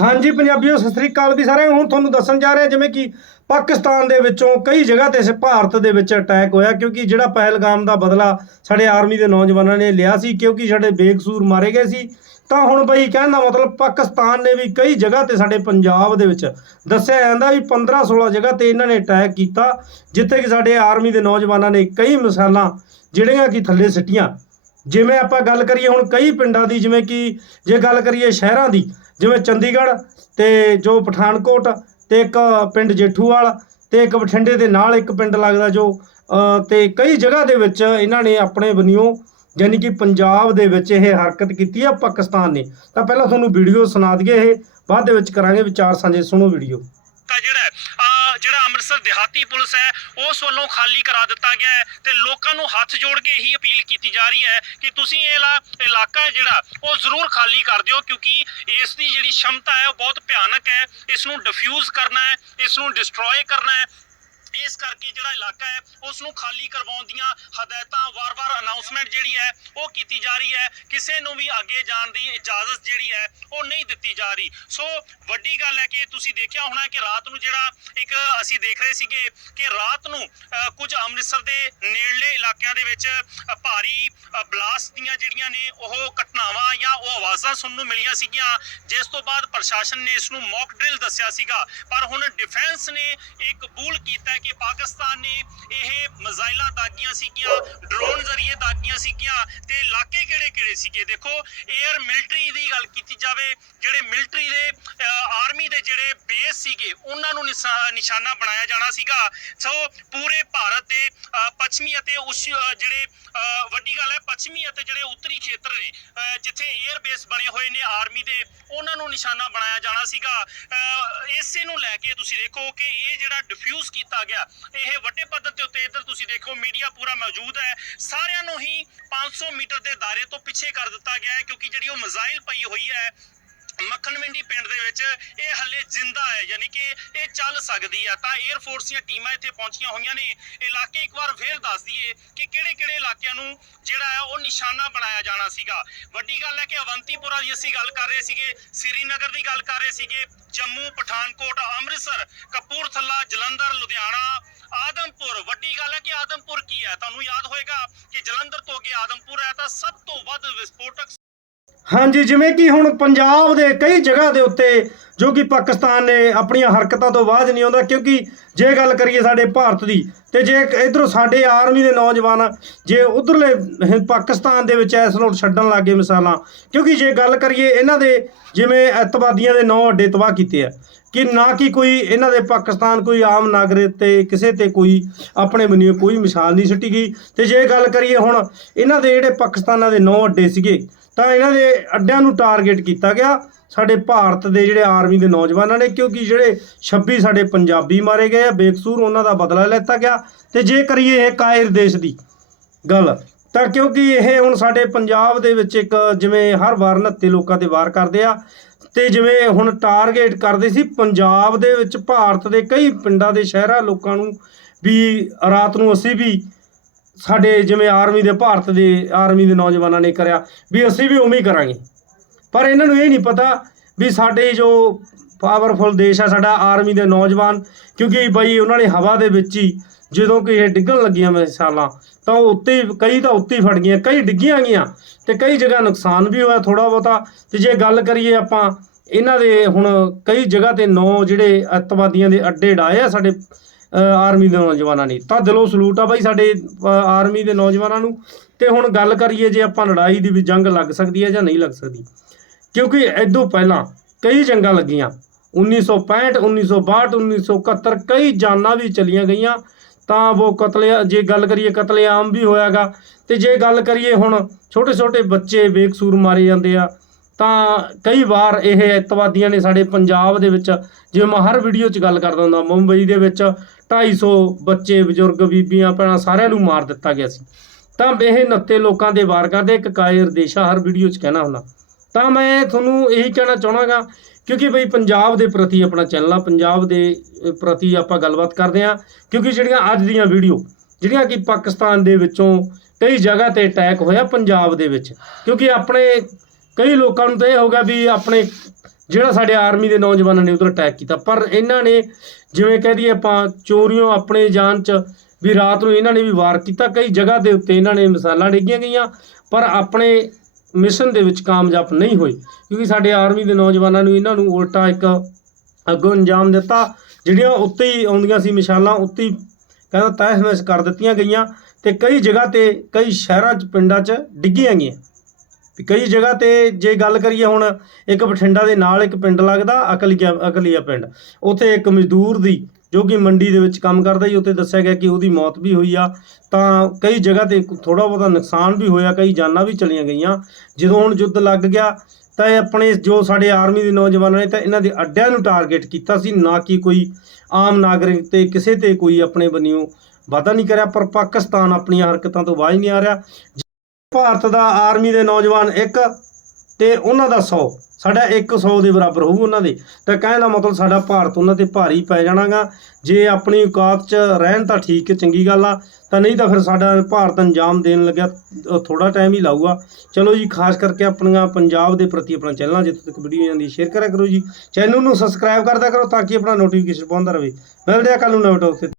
ਹਾਂਜੀ ਪੰਜਾਬੀਓ, ਸਤਿ ਸ੍ਰੀ ਅਕਾਲ ਵੀ ਸਾਰੇ ਹੁਣ ਤੁਹਾਨੂੰ ਦੱਸਣ ਜਾ ਰਿਹਾ ਜਿਵੇਂ ਕਿ ਪਾਕਿਸਤਾਨ ਦੇ ਵਿੱਚੋਂ ਕਈ ਜਗ੍ਹਾ ਤੇ ਸ- ਭਾਰਤ ਦੇ ਵਿੱਚ ਅਟੈਕ ਹੋਇਆ, ਕਿਉਂਕਿ ਜਿਹੜਾ ਪਹਿਲਗਾਮ ਦਾ ਬਦਲਾ ਸਾਡੇ ਆਰਮੀ ਦੇ ਨੌਜਵਾਨਾਂ ਨੇ ਲਿਆ ਸੀ, ਕਿਉਂਕਿ ਸਾਡੇ ਬੇਕਸੂਰ ਮਾਰੇ ਗਏ ਸੀ। ਤਾਂ ਹੁਣ ਬਈ ਕਹਿਣ ਦਾ ਮਤਲਬ ਪਾਕਿਸਤਾਨ ਨੇ ਵੀ ਕਈ ਜਗ੍ਹਾ ਤੇ ਸਾਡੇ ਪੰਜਾਬ ਦੇ ਵਿੱਚ ਦੱਸਿਆ ਜਾਂਦਾ ਵੀ 15 16 ਜਗ੍ਹਾ ਤੇ ਇਹਨਾਂ ਨੇ ਅਟੈਕ ਕੀਤਾ, ਜਿੱਥੇ ਕਿ ਸਾਡੇ ਆਰਮੀ ਦੇ ਨੌਜਵਾਨਾਂ ਨੇ ਕਈ ਮਿਸਾਲਾਂ ਜਿਹੜੀਆਂ ਕਿ ਥੱਲੇ ਸਿੱਟੀਆਂ। ਜਿਵੇਂ ਆਪਾਂ ਗੱਲ ਕਰੀਏ ਹੁਣ ਕਈ ਪਿੰਡਾਂ ਦੀ, ਜਿਵੇਂ ਕਿ ਜੇ ਗੱਲ ਕਰੀਏ ਸ਼ਹਿਰਾਂ ਦੀ ਜਿਵੇਂ ਚੰਡੀਗੜ੍ਹ ਤੇ ਜੋ ਪਠਾਨਕੋਟ ਤੇ ਇੱਕ ਪਿੰਡ ਜੇਠੂਵਾਲ ਤੇ ਇੱਕ ਬਠਿੰਡੇ ਦੇ ਨਾਲ ਇੱਕ ਪਿੰਡ ਲੱਗਦਾ ਜੋ ਅ, ਤੇ ਕਈ ਜਗ੍ਹਾ ਦੇ ਵਿੱਚ ਇਹਨਾਂ ਨੇ ਆਪਣੇ ਬਨਿਓ ਯਾਨੀ ਕਿ ਪੰਜਾਬ ਦੇ ਵਿੱਚ ਇਹ ਹਰਕਤ ਕੀਤੀ ਆ ਪਾਕਿਸਤਾਨ ਨੇ। ਤਾਂ ਪਹਿਲਾਂ ਤੁਹਾਨੂੰ ਵੀਡੀਓ ਸੁਣਾ ਦਈਏ ਇਹ ਬਾਅਦ ਦੇ ਵਿੱਚ ਕਰਾਂਗੇ ਵਿਚਾਰ ਸਾਂਝੇ ਸੁਣੋ ਵੀਡੀਓ ਤਾਂ ਜਿਹੜਾ ਹੈ, ਅਹ ਜਿਹੜਾ ਅੰਮ੍ਰਿਤਸਰ ਦਿਹਾਤੀ ਪੁਲਿਸ ਹੈ, ਉਸ ਵੱਲੋਂ ਖਾਲੀ ਕਰਾ ਦਿੱਤਾ ਗਿਆ ਹੈ ਤੇ ਲੋਕਾਂ ਨੂੰ ਹੱਥ ਜੋੜ ਕੇ ਇਹੀ ਅਪੀਲ ਕੀਤੀ ਜਾ ਰਹੀ ਹੈ ਕਿ ਤੁਸੀਂ ਇਹ ਇਲਾ- ਇਲਾਕਾ ਹੈ ਜਿਹੜਾ, ਉਹ ਜ਼ਰੂਰ ਖਾਲੀ ਕਰ ਦਿਓ ਕਿਉਂਕਿ ਇਸ ਦੀ ਜਿਹੜੀ ਸ਼ਮਤਾ ਹੈ, ਉਹ ਬਹੁਤ ਭਿਆਨਕ ਹੈ। ਇਸ ਨੂੰ ਡਿਫਿਊਜ਼ ਕਰਨਾ ਹੈ, ਇਸ ਨੂੰ ਡਿਸਟਰੋਏ ਕਰਨਾ ਹੈ। ਇਸ ਕਰਕੇ ਜਿਹੜਾ ਇਲਾਕਾ ਹੈ ਉਸ ਨੂੰ ਖਾਲੀ ਕਰਵਾਉਣ ਦੀਆਂ ਹਦਾਇਤਾਂ ਵਾਰ-ਵਾਰ ਅਨਾਉਂਸਮੈਂਟ ਜਿਹੜੀ ਹੈ, ਉਹ ਕੀਤੀ ਜਾ ਰਹੀ ਹੈ। ਕਿਸੇ ਨੂੰ ਵੀ ਅੱਗੇ ਜਾਣ ਦੀ ਇਜਾਜ਼ਤ ਜਿਹੜੀ ਹੈ, ਉਹ ਨਹੀਂ ਦਿੱਤੀ ਜਾ ਰਹੀ। ਸੋ ਵੱਡੀ ਗੱਲ ਹੈ ਕਿ ਤੁਸੀਂ ਦੇਖਿਆ ਹੋਣਾ ਕਿ ਰਾਤ ਨੂੰ ਜਿਹੜਾ ਇੱਕ ਅਸੀਂ ਦੇਖ ਰਹੇ ਸੀਗੇ ਕਿ ਰਾਤ ਨੂੰ ਕੁਝ ਅੰਮ੍ਰਿਤਸਰ ਦੇ ਨੇੜਲੇ ਇਲਾਕਿਆਂ ਦੇ ਵਿੱਚ ਭਾਰੀ ਬਲਾਸਟ ਦੀਆਂ ਜਿਹੜੀਆਂ ਨੇ ਉਹ ਘਟਨਾਵਾਂ ਜਾਂ ਉਹ ਆਵਾਜ਼ਾਂ ਸੁਣਨ ਨੂੰ ਮਿਲੀਆਂ ਸੀਗੀਆਂ। ਜਿਸ ਤੋਂ ਬਾਅਦ ਪ੍ਰਸ਼ਾਸਨ ਨੇ ਇਸ ਨੂੰ ਮੌਕ ਡਰਿਲ ਦੱਸਿਆ ਸੀਗਾ। ਪਰ ਹੁਣ ਡਿਫੈਂਸ ਨੇ ਇਹ ਕਬੂਲ ਕੀਤਾ ਕਿ ਪਾਕਿਸਤਾਨ ਨੇ ਇਹ ਮਜ਼ਾਈਲਾਂ ਦਾਗੀਆਂ ਸੀਗੀਆਂ ਡਰੋਨ ਜ਼ਰੀਏ ਦਾਗੀਆਂ ਸੀਗੀਆਂ ਤੇ ਇਲਾਕੇ ਕਿਹੜੇ ਕਿਹੜੇ ਸੀਗੇ? ਦੇਖੋ 에ਅਰ ਮਿਲਟਰੀ ਦੀ ਗੱਲ ਕੀਤੀ ਜਾਵੇ, ਜਿਹੜੇ ਮਿਲਟਰੀ ਦੇ ਆਰਮੀ ਦੇ ਜਿਹੜੇ ਸੀਗੇ। ਉਹਨਾਂ ਨੂੰ ਨਿਸ਼ਾ- ਨਿਸ਼ਾਨਾ ਬਣਾਇਆ ਜਾਣਾ ਸੀਗਾ। ਸੋ ਪੂਰੇ ਭਾਰਤ ਦੇ ਪੱਛਮੀ ਅਤੇ ਉਸ ਜਿਹੜੇ ਵੱਡੀ ਗੱਲ ਹੈ, ਪੱਛਮੀ ਅਤੇ ਜਿਹੜੇ ਉੱਤਰੀ ਖੇਤਰ ਨੇ ਜਿੱਥੇ 에ਅਰ ਬੇਸ ਬਣੇ ਹੋਏ ਨੇ ਆਰਮੀ ਦੇ, ਉਹਨਾਂ ਨੂੰ ਨਿਸ਼ਾਨਾ ਬਣਾਇਆ ਜਾਣਾ ਸੀਗਾ। ਇਸੇ ਨੂੰ ਲੈ ਕੇ ਤੁਸੀਂ ਦੇਖੋ ਕਿ ਇਹ ਜਿਹੜਾ ਡਿਫਿਊਜ਼ ਕੀਤਾ ਗਿਆ, ਇਹ ਵੱਡੇ ਪੱਧਰ ਤੇ ਉੱਤੇ ਇੱਧਰ ਤੁਸੀਂ ਦੇਖੋ ਮੀਡੀਆ ਪੂਰਾ ਮੌਜੂਦ ਹੈ। ਸਾਰਿਆਂ ਨੂੰ ਹੀ 500 ਮੀਟਰ ਦੇ ਦਾਇਰੇ ਤੋਂ ਪਿੱਛੇ ਕਰ ਦਿੱਤਾ ਗਿਆ ਹੈ, ਕਿਉਂਕਿ ਜਿਹੜੀ ਉਹ ਮਿਜ਼ਾਈਲ ਪਈ ਹੋਈ ਹੈ ਮੱਖਣਵਿੰਡੀ ਪਿੰਡ ਦੇ ਵਿੱਚ ਇਹ ਹੱਲੇ ਜਿੰਦਾ ਹੈ, ਯਾਨੀ ਕਿ ਇਹ ਚੱਲ ਸਕਦੀ ਹੈ ਤਾਂ 에ਅਰ ਫੋਰਸ ਦੀਆਂ ਟੀਮਾਂ ਇੱਥੇ ਪਹੁੰਚੀਆਂ ਹੋਈਆਂ ਨੇ। ਇਲਾਕੇ ਇੱਕ ਵਾਰ ਫੇਰ ਦੱਸ ਦਈਏ ਕਿ ਕਿਹੜੇ ਕਿਹੜੇ ਇਲਾਕਿਆਂ ਨੂੰ ਜਿਹੜਾ ਹੈ ਉਹ ਨਿਸ਼ਾਨਾ ਬਣਾਇਆ ਜਾਣਾ ਸੀਗਾ। ਵੱਡੀ ਗੱਲ ਹੈ ਕਿ ਅਵੰਤੀਪੁਰਾ ਦੀ ਅਸੀਂ ਗੱਲ ਕਰ ਰਹੇ ਸੀਗੇ, ਸ੍ਰੀਨਗਰ ਦੀ ਗੱਲ ਕਰ ਰਹੇ ਸੀਗੇ, ਜੰਮੂ, ਪਠਾਨਕੋਟ, ਅੰਮ੍ਰਿਤਸਰ, ਕਪੂਰਥਲਾ, ਜਲੰਧਰ, ਲੁਧਿਆਣਾ, ਆਦਮਪੁਰ। ਵੱਡੀ ਗੱਲ ਹੈ ਕਿ ਆਦਮਪੁਰ ਕੀ ਹੈ? ਤੁਹਾਨੂੰ ਯਾਦ ਹੋਏਗਾ ਕਿ ਜਲੰਧਰ ਤੋਂ ਅੱਗੇ ਆਦਮਪੁਰ ਹੈ ਤਾਂ ਸਭ ਤੋਂ ਵੱਧ ਵਿਸਫੋਟਕ ਹਾਂਜੀ ਜਿਵੇਂ ਕਿ ਹੁਣ ਪੰਜਾਬ ਦੇ ਕਈ ਜਗ੍ਹਾ ਦੇ ਉੱਤੇ ਜੋ ਕਿ ਪਾਕਿਸਤਾਨ ਨੇ ਆਪਣੀਆਂ ਹਰਕਤਾਂ ਤੋਂ ਬਾਅਦ ਨਹੀਂ ਆਉਂਦਾ, ਕਿਉਂਕਿ ਜੇ ਗੱਲ ਕਰੀਏ ਸਾਡੇ ਭਾਰਤ ਦੀ, ਤੇ ਜੇ ਇਧਰੋਂ ਸਾਡੇ ਆਰਮੀ ਦੇ ਨੌਜਵਾਨ ਜੇ ਉਧਰਲੇ ਪਾਕਿਸਤਾਨ ਦੇ ਵਿੱਚ ਇਸ ਨੂੰ ਛੱਡਣ ਲੱਗੇ ਮਿਸਾਲਾਂ, ਕਿਉਂਕਿ ਜੇ ਗੱਲ ਕਰੀਏ ਇਹਨਾਂ ਦੇ ਜਿਵੇਂ ਅੱਤਵਾਦੀਆਂ ਦੇ ਨੌ ਅੱਡੇ ਤਬਾਹ ਕੀਤੇ ਆ, ਕਿ ਨਾ ਕਿ ਕੋਈ ਇਹਨਾਂ ਦੇ ਪਾਕਿਸਤਾਨ ਕੋਈ ਆਮ ਨਾਗਰਿਕ ਤੇ ਕਿਸੇ ਤੇ ਕੋਈ ਆਪਣੇ ਬੰਨਿਓ ਕੋਈ ਮਿਸਾਲ ਨਹੀਂ ਸਿੱਟੀ ਗਈ। ਤੇ ਜੇ ਗੱਲ ਕਰੀਏ ਹੁਣ ਇਹਨਾਂ ਦੇ ਜਿਹੜੇ ਪਾਕਿਸਤਾਨਾਂ ਦੇ ਨੌ ਅੱਡੇ ਸੀਗੇ, ਤਾਂ ਇਹਨਾਂ ਦੇ ਅੱਡਿਆਂ ਨੂੰ ਟਾਰਗੇਟ ਕੀਤਾ ਗਿਆ ਸਾਡੇ ਭਾਰਤ ਦੇ ਜਿਹੜੇ ਆਰਮੀ ਦੇ ਨੌਜਵਾਨਾਂ ਨੇ, ਕਿਉਂਕਿ ਜਿਹੜੇ 26 ਸਾਡੇ ਪੰਜਾਬੀ ਮਾਰੇ ਗਏ ਆ, ਬੇਕਸੂਰ ਉਹਨਾਂ ਦਾ ਬਦਲਾ ਲੈਤਾ ਗਿਆ। ਤੇ ਜੇ ਕਰੀਏ ਇਹ ਕਾਇਰ ਦੇਸ਼ ਦੀ ਗੱਲ, ਤਾਂ ਕਿਉਂਕਿ ਇਹ ਹੁਣ ਸਾਡੇ ਪੰਜਾਬ ਦੇ ਵਿੱਚ ਇੱਕ ਜਿਵੇਂ ਹਰ ਵਾਰ 29 ਲੋਕਾਂ ਤੇ ਵਾਰ ਕਰਦੇ ਆ, ਤੇ ਜਿਵੇਂ ਹੁਣ ਟਾਰਗੇਟ ਕਰਦੇ ਸੀ, ਪੰਜਾਬ ਦੇ ਵਿੱਚ ਭਾਰਤ ਦੇ ਕਈ ਪਿੰਡਾਂ ਦੇ ਸ਼ਹਿਰਾਂ ਲੋਕਾਂ ਨੂੰ ਵੀ ਰਾਤ ਨੂੰ ਅਸੀਂ ਵੀ ਸਾਡੇ ਜਿਵੇਂ ਆਰਮੀ ਦੇ, ਭਾਰਤ ਦੇ ਆਰਮੀ ਦੇ ਨੌਜਵਾਨਾਂ ਨੇ ਕਰਿਆ, ਵੀ ਅਸੀਂ ਵੀ ਉਵੇਂ ਹੀ ਕਰਾਂਗੇ। ਪਰ ਇਹਨਾਂ ਨੂੰ ਇਹ ਨਹੀਂ ਪਤਾ ਵੀ ਸਾਡੇ ਜੋ ਪਾਵਰਫੁਲ ਦੇਸ਼ ਆ, ਸਾਡਾ ਆਰਮੀ ਦੇ ਨੌਜਵਾਨ, ਕਿਉਂਕਿ ਬਈ ਉਹਨਾਂ ਨੇ ਹਵਾ ਦੇ ਵਿੱਚ ਹੀ ਜਦੋਂ ਕਿ ਇਹ ਡਿੱਗਣ ਲੱਗੀਆਂ ਮਿਸਾਲਾਂ, ਤਾਂ ਉਹ ਉੱਤੇ ਕਈ ਤਾਂ ਉੱਤੇ ਹੀ ਫੜ ਗਈਆਂ, ਕਈ ਡਿੱਗੀਆਂ ਗਈਆਂ ਤੇ ਕਈ ਜਗ੍ਹਾ ਨੁਕਸਾਨ ਵੀ ਹੋਇਆ ਥੋੜਾ ਬਹੁਤਾ। ਤੇ ਜੇ ਗੱਲ ਕਰੀਏ ਆਪਾਂ, ਇਹਨਾਂ ਦੇ ਹੁਣ ਕਈ ਜਗ੍ਹਾ ਤੇ ਨੌ ਜਿਹੜੇ ਅੱਤਵਾਦੀਆਂ ਦੇ ਅੱਡੇ ਡਾਏ ਆ ਸਾਡੇ ਆਰਮੀ ਦੇ ਨੌਜਵਾਨਾਂ ਨੇ, ਤਾਂ ਦਿਲੋਂ ਸਲੂਟ ਆ ਬਾਈ ਸਾਡੇ ਆਰਮੀ ਦੇ ਨੌਜਵਾਨਾਂ ਨੂੰ। ਤੇ ਹੁਣ ਗੱਲ ਕਰੀਏ ਜੇ ਆਪਾਂ ਲੜਾਈ ਦੀ ਵੀ ਜੰਗ ਲੱਗ ਸਕਦੀ ਹੈ ਜਾਂ ਨਹੀਂ ਲੱਗ ਸਕਦੀ। ਕਿਉਂਕਿ ਐਦੋਂ ਪਹਿਲਾਂ ਕਈ ਜੰਗਾਂ ਲੱਗੀਆਂ। 1965 1962 1971 ਕਈ ਜਾਨਾਂ ਵੀ ਚਲੀਆਂ ਗਈਆਂ। ਤਾਂ ਉਹ ਕਤਲੇ ਜੇ ਗੱਲ ਕਰੀਏ ਕਤਲੇਆਮ ਵੀ ਹੋਇਆਗਾ। ਤੇ ਜੇ ਗੱਲ ਕਰੀਏ ਹੁਣ ਛੋਟੇ ਛੋਟੇ ਬੱਚੇ ਬੇਕਸੂਰ ਮਾਰੇ ਜਾਂਦੇ ਆ, ਤਾਂ ਕਈ ਵਾਰ ਇਹ ਅੱਤਵਾਦੀਆਂ ਨੇ ਸਾਡੇ ਪੰਜਾਬ ਦੇ ਵਿੱਚ, ਜਿਵੇਂ ਮੈਂ ਹਰ ਵੀਡੀਓ 'ਚ ਗੱਲ ਕਰਦਾ ਹੁੰਦਾ, ਮੁੰਬਈ ਦੇ ਵਿੱਚ 250 ਬੱਚੇ, ਬਜ਼ੁਰਗ, ਬੀਬੀਆਂ, ਭੈਣਾਂ ਸਾਰਿਆਂ ਨੂੰ ਮਾਰ ਦਿੱਤਾ ਗਿਆ ਸੀ। ਤਾਂ ਇਹ ਨੱਤੇ ਲੋਕਾਂ ਦੇ ਵਾਰ ਕਰਦੇ, ਇੱਕ ਕਾਇਰ ਦੇਸ਼ਾ ਹਰ ਵੀਡੀਓ 'ਚ ਕਹਿਣਾ ਹੁੰਦਾ। ਤਾਂ ਮੈਂ ਤੁਹਾਨੂੰ ਇਹੀ ਕਹਿਣਾ ਚਾਹਣਾਗਾ, ਕਿਉਂਕਿ ਬਈ ਪੰਜਾਬ ਦੇ ਪ੍ਰਤੀ ਆਪਣਾ ਚੈਨਲ ਆ, ਪੰਜਾਬ ਦੇ ਪ੍ਰਤੀ ਆਪਾਂ ਗੱਲਬਾਤ ਕਰਦੇ ਆ ਕਿਉਂਕਿ ਜਿਹੜੀਆਂ ਅੱਜ ਦੀਆਂ ਵੀਡੀਓ, ਜਿਹੜੀਆਂ ਕਿ ਪਾਕਿਸਤਾਨ ਦੇ ਵਿੱਚੋਂ ਕਈ ਜਗ੍ਹਾ ਤੇ ਅਟੈਕ ਹੋਇਆ ਪੰਜਾਬ ਦੇ ਵਿੱਚ, ਕਿਉਂਕਿ ਆਪਣੇ ਕਈ ਲੋਕਾਂ ਨੂੰ ਤਾਂ ਇਹ ਹੋਗਾ ਵੀ ਆਪਣੇ ਜਿਹੜਾ ਸਾਡੇ ਆਰਮੀ ਦੇ ਨੌਜਵਾਨਾਂ ਨੇ ਉਧਰ ਅਟੈਕ ਕੀਤਾ, ਪਰ ਇਹਨਾਂ ਨੇ ਜਿਵੇਂ ਕਹਿ ਦਈਏ ਆਪਾਂ ਚੋਰੀਆਂ ਆਪਣੇ ਜਾਨ ਚ ਵੀ ਰਾਤ ਨੂੰ ਇਹਨਾਂ ਨੇ ਵੀ ਵਾਰ ਕੀਤਾ, ਕਈ ਜਗ੍ਹਾ ਦੇ ਉੱਤੇ ਇਹਨਾਂ ਨੇ ਮਿਸਾਲਾਂ ਡਿੱਗੀਆਂ ਗਈਆਂ, ਪਰ ਆਪਣੇ ਮਿਸ਼ਨ ਦੇ ਵਿੱਚ ਕਾਮਯਾਬ ਨਹੀਂ ਹੋਏ। ਕਿਉਂਕਿ ਸਾਡੇ ਆਰਮੀ ਦੇ ਨੌਜਵਾਨਾਂ ਨੂੰ ਇਹਨਾਂ ਨੂੰ ਉਲਟਾ ਇੱਕ ਅੱਗੋਂ ਅੰਜਾਮ ਦਿੱਤਾ, ਜਿਹੜੀਆਂ ਉੱਤੇ ਹੀ ਆਉਂਦੀਆਂ ਸੀ ਮਿਸਾਲਾਂ, ਉੱਤੇ ਹੀ ਕਹਿੰਦਾ ਤਹਿਸ-ਨਹਿਸ ਕਰ ਦਿੱਤੀਆਂ ਗਈਆਂ ਤੇ ਕਈ ਜਗ੍ਹਾ ਤੇ ਕਈ ਸ਼ਹਿਰਾਂ 'ਚ, ਪਿੰਡਾਂ 'ਚ ਡਿੱਗੀਆਂ ਗਈਆਂ। ਵੀ ਕਈ ਜਗ੍ਹਾ ਤੇ ਜੇ ਗੱਲ ਕਰੀਏ ਹੁਣ, ਇੱਕ ਬਠਿੰਡਾ ਦੇ ਨਾਲ ਇੱਕ ਪਿੰਡ ਲੱਗਦਾ, ਅਕਲੀਆ ਅਕਲੀਆ ਪਿੰਡ। ਉੱਥੇ ਇੱਕ ਮਜ਼ਦੂਰ ਦੀ ਜੋ ਕਿ ਮੰਡੀ ਦੇ ਵਿੱਚ ਕੰਮ ਕਰਦਾ ਸੀ, ਉੱਥੇ ਦੱਸਿਆ ਗਿਆ ਕਿ ਉਹਦੀ ਮੌਤ ਵੀ ਹੋਈ ਆ। ਤਾਂ ਕਈ ਜਗ੍ਹਾ ਤੇ ਥੋੜਾ ਬਹੁਤਾ ਨੁਕਸਾਨ ਵੀ ਹੋਇਆ, ਕਈ ਜਾਨਾਂ ਵੀ ਚਲੀਆਂ ਗਈਆਂ। ਜਦੋਂ ਹੁਣ ਯੁੱਧ ਲੱਗ ਗਿਆ, ਤਾਂ ਇਹ ਆਪਣੇ ਜੋ ਸਾਡੇ ਆਰਮੀ ਦੇ ਨੌਜਵਾਨਾਂ ਨੇ ਤਾਂ ਇਹਨਾਂ ਦੇ ਅੱਡਿਆਂ ਨੂੰ ਟਾਰਗੇਟ ਕੀਤਾ ਸੀ, ਨਾ ਕਿ ਕੋਈ ਆਮ ਨਾਗਰਿਕ ਤੇ ਕਿਸੇ ਤੇ ਕੋਈ ਆਪਣੇ ਬੰਨਿਓ ਵਾਧਾ ਨਹੀਂ ਕਰਿਆ, ਪਰ ਪਾਕਿਸਤਾਨ ਆਪਣੀਆਂ ਹਰਕਤਾਂ ਤੋਂ ਬਾਜ਼ ਨਹੀਂ ਆ ਰਿਹਾ। ਭਾਰਤ ਦਾ ਆਰਮੀ ਦੇ ਨੌਜਵਾਨ ਇੱਕ ਤੇ ਉਹਨਾਂ ਦਾ 100 ਸਾਡਾ 100 ਦੇ ਬਰਾਬਰ ਹੋਊ ਉਹਨਾਂ ਦੇ। ਤਾਂ ਕਹਿਣ ਦਾ ਮਤਲਬ ਸਾਡਾ ਭਾਰਤ ਉਹਨਾਂ ਤੇ ਭਾਰੀ ਪੈ ਜਾਣਾਗਾ। ਜੇ ਆਪਣੀ ਔਕਾਤ 'ਚ ਰਹਿਣ ਤਾਂ ਠੀਕ, ਚੰਗੀ ਗੱਲ ਆ। ਤਾਂ ਨਹੀਂ ਤਾਂ ਫਿਰ ਸਾਡਾ ਭਾਰਤ ਅੰਜਾਮ ਦੇਣ ਲੱਗਿਆ ਥੋੜਾ ਟਾਈਮ ਹੀ ਲਾਊਗਾ। ਚਲੋ ਜੀ, ਖਾਸ ਕਰਕੇ ਆਪਣੀਆਂ ਪੰਜਾਬ ਦੇ ਪ੍ਰਤੀ ਆਪਣਾ ਚੈਨਲ ਜਿੱਥੇ ਤੱਕ ਵੀਡੀਓ ਜਾਂਦੀ ਸ਼ੇਅਰ ਕਰਿਆ ਕਰੋ ਜੀ। ਚੈਨਲ ਨੂੰ ਸਬਸਕ੍ਰਾਈਬ ਕਰਦਾ ਕਰੋ ਤਾਂ ਕਿ ਆਪਣਾ ਨੋਟੀਫਿਕੇਸ਼ਨ ਪਹੁੰਚਦਾ ਰਹੇ। ਮਿਲਦੇ ਆ ਕੱਲ ਨੂੰ ਨਵੇਂ ਟੌਪ